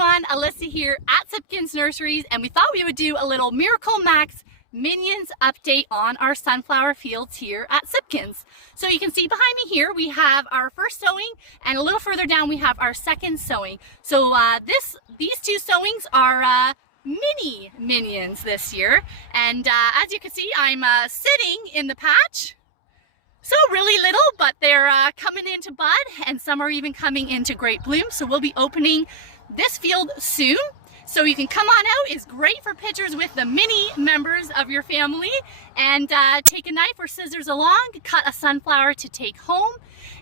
everyone, Alyssa here at Sipkens Nurseries, and we thought we would do a little Miracle Max Minions update on our sunflower fields here at Sipkens. So you can see behind me here we have our first sowing, and a little further down we have our second sowing. So these two sowings are mini minions this year, and as you can see, I'm sitting in the patch. So really little, but they're coming into bud, and some are even coming into great bloom. So we'll be opening this field soon. So you can come on out. It's great for pictures with the mini members of your family, and take a knife or scissors along, cut a sunflower to take home.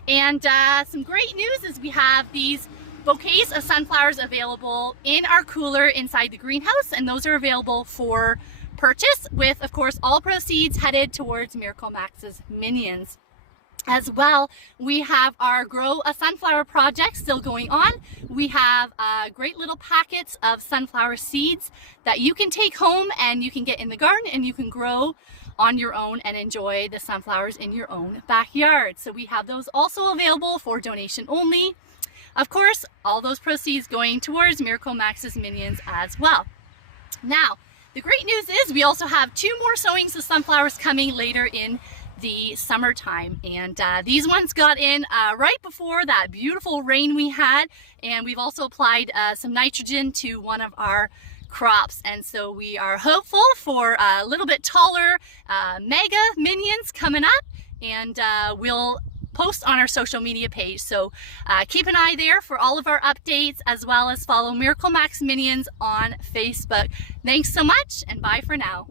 And some great news is we have these bouquets of sunflowers available in our cooler inside the greenhouse, and those are available for purchase, with of course all proceeds headed towards Miracle Max's Minions. As well, we have our Grow a Sunflower project still going on. We have great little packets of sunflower seeds that you can take home and you can get in the garden, and you can grow on your own and enjoy the sunflowers in your own backyard. So we have those also available for donation only. Of course, all those proceeds going towards Miracle Max's Minions as well. Now, the great news is we also have 2 more sowings of sunflowers coming later in the summertime, and these ones got in right before that beautiful rain we had, and we've also applied some nitrogen to one of our crops, and so we are hopeful for a little bit taller mega minions coming up, and we'll post on our social media page. So keep an eye there for all of our updates, as well as follow Miracle Max Minions on Facebook. Thanks so much, and bye for now.